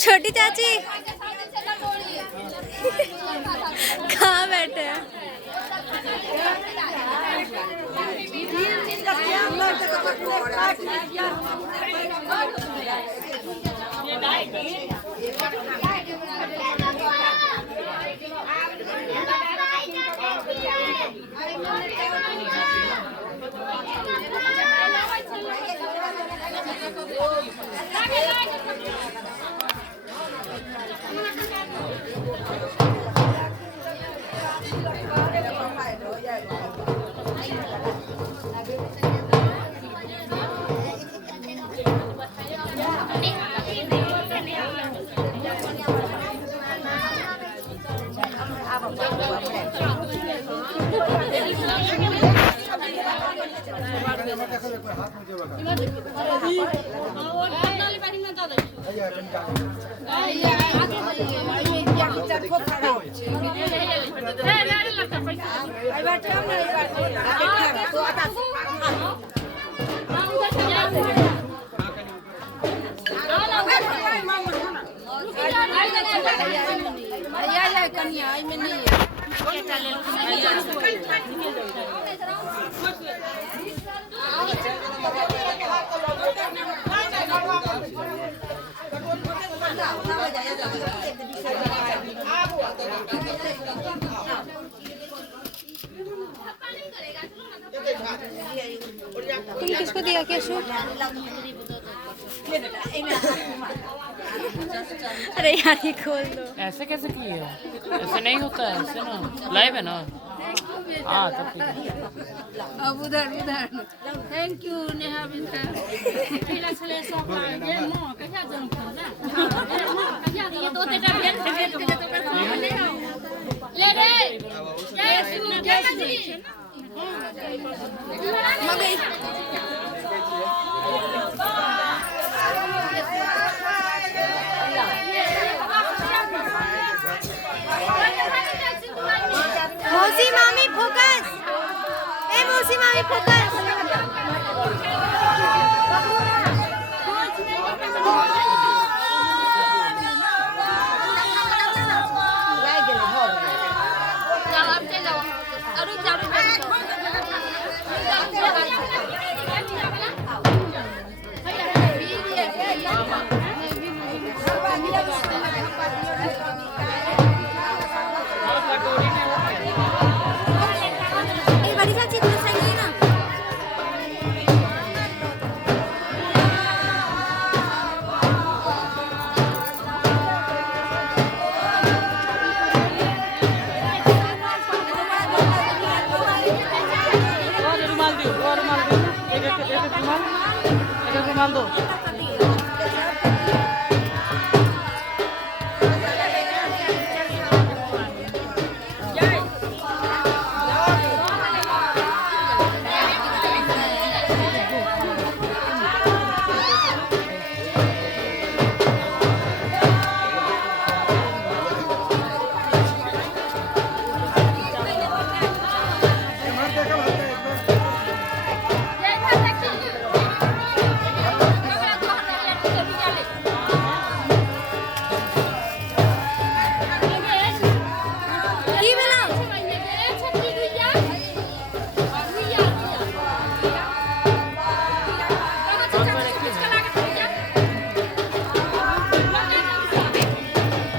छोटी चाची कहाँ बैठे हैं? तुम किसको दिया केशु? अरे यार ये खोल दो। ऐसे कैसे किए? ऐसे नहीं होता है, ऐसे ना लाइव है ना। हाँ तब ठीक है। अब उधर थैंक यू नेहा बिंदा पहला छले सब ये मो कहिया जम ना कहिया ये दो तेटा भेल भेल के तो ले रे जय सुन जय श्री मगे मौसी मामी फोकस, ए मौसी मामी फोकस। रुमाल दो।